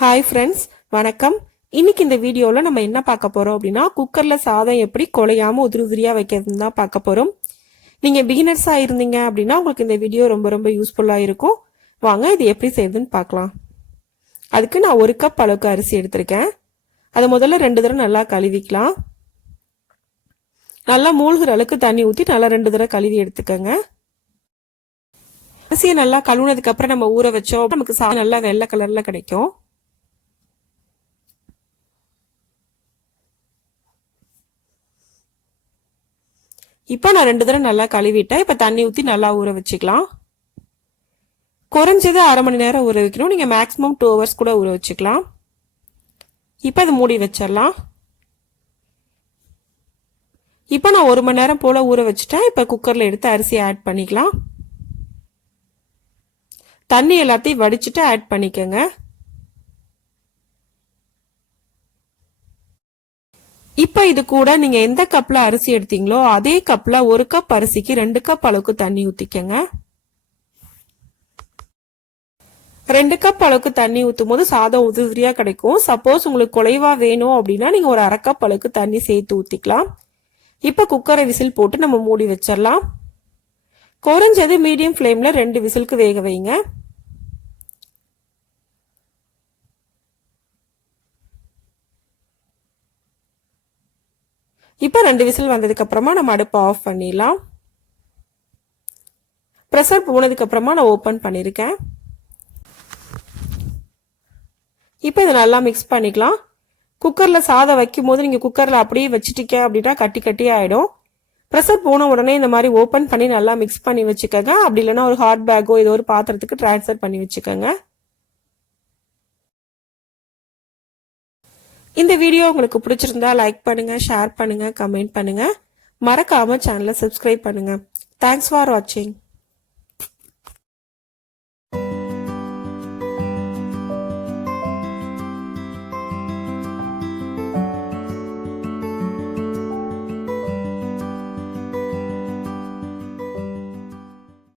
Hi friends, வணக்கம். இன்னைக்கு இந்த வீடியோவில் நம்ம என்ன பார்க்க போகிறோம் அப்படின்னா, குக்கரில் சாதம் எப்படி குழையாமல் உதிரி உதிரியாக வைக்கிறதுன்னு தான் பார்க்க போகிறோம். நீங்கள் பிகினர்ஸாக இருந்தீங்க அப்படின்னா உங்களுக்கு இந்த வீடியோ ரொம்ப ரொம்ப யூஸ்ஃபுல்லாக இருக்கும். வாங்க இது எப்படி செய்யுதுன்னு பார்க்கலாம். அதுக்கு நான் 1 கப் அளவுக்கு அரிசி எடுத்திருக்கேன். அதை முதல்ல 2 தடவை நல்லா கழுவிக்கலாம். நல்லா மூழ்கிற அளவுக்கு தண்ணி ஊற்றி நல்லா 2 தடவை கழுவி எடுத்துக்கோங்க. அரிசியை நல்லா கழுவுனதுக்கு அப்புறம் நம்ம ஊற வச்சோம், நமக்கு சாதம் நல்லா வெள்ளை கலரில் கிடைக்கும். இப்போ நான் 2 தடவை நல்லா கழுவிட்டேன். இப்போ தண்ணி ஊற்றி நல்லா ஊற வச்சுக்கலாம். குறைஞ்சது அரை மணி நேரம் ஊற வைக்கணும். நீங்கள் மேக்ஸிமம் 2 hours கூட ஊற வச்சுக்கலாம். இப்போ அதை மூடி வச்சிடலாம். இப்போ நான் 1 மணி நேரம் போல் ஊற வச்சுட்டேன். இப்போ குக்கரில் எடுத்து அரிசி ஆட் பண்ணிக்கலாம். தண்ணி எல்லாத்தையும் வடிச்சிட்டு ஆட் பண்ணிக்கோங்க. இப்போ இது கூட நீங்க எந்த கப்ல அரிசி எடுத்தீங்களோ அதே கப்ல 1 கப் அரிசிக்கு 2 கப் அளவுக்கு தண்ணி ஊத்திக்கங்க. 2 கப் அளவுக்கு தண்ணி ஊத்தும் போது சாதம் உதிரியா கிடைக்கும். சப்போஸ் உங்களுக்கு குறைவா வேணும் அப்படின்னா நீங்க ஒரு அரை கப் அளவுக்கு தண்ணி சேர்த்து ஊத்திக்கலாம். இப்போ குக்கரை விசில் போட்டு நம்ம மூடி வச்சிடலாம். குறைஞ்சது மீடியம் ஃப்ளேம்ல 2 விசிலுக்கு வேக வைங்க. இப்போ 2 விசில் வந்ததுக்கு அப்புறமா நம்ம அடுப்பை ஆஃப் பண்ணிடலாம். ப்ரெஷர் போனதுக்கு அப்புறமா நான் ஓபன் பண்ணிருக்கேன். இப்போ இதை நல்லா மிக்ஸ் பண்ணிக்கலாம். குக்கர்ல சாதம் வைக்கும் போது நீங்க குக்கர்ல அப்படியே வச்சுட்டீங்க அப்படின்னா கட்டி கட்டி ஆயிடும். ப்ரெஷர் போன உடனே இந்த மாதிரி ஓபன் பண்ணி நல்லா மிக்ஸ் பண்ணி வச்சுக்கோங்க. அப்படி இல்லைன்னா ஒரு ஹாட் பேக்கோ ஏதோ ஒரு பாத்திரத்துக்கு டிரான்ஸ்ஃபர் பண்ணி வச்சுக்கோங்க. இந்த வீடியோ உங்களுக்கு பிடிச்சிருந்தா லைக் பண்ணுங்க, ஷேர் பண்ணுங்க, கமெண்ட் பண்ணுங்க. மறக்காம சேனலை சப்ஸ்கிரைப் பண்ணுங்க. தேங்க்ஸ் ஃபார் வாட்சிங்.